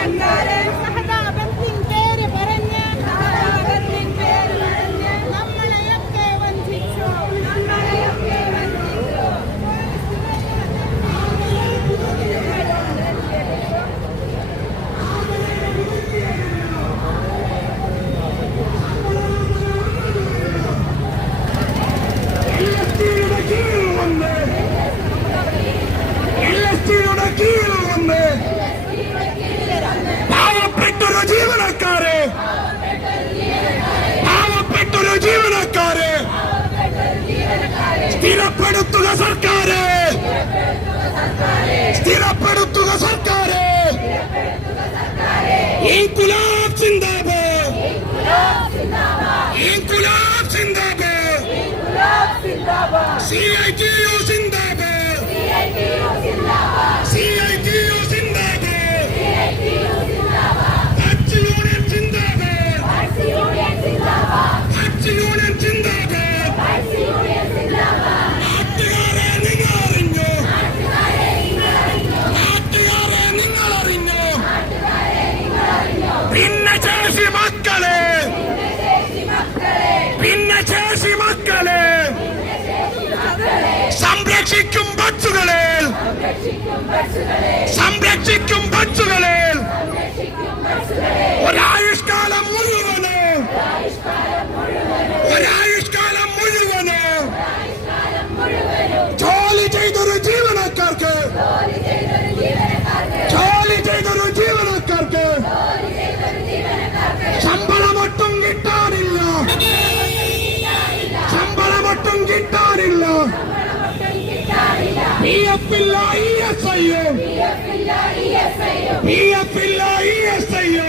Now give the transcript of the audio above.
Sangare CIT 有新。സംരക്ഷിക്കും പക്ഷികളെ സംരക്ഷിക്കും എഫില്ല E S I O P എഫില്ല E S I O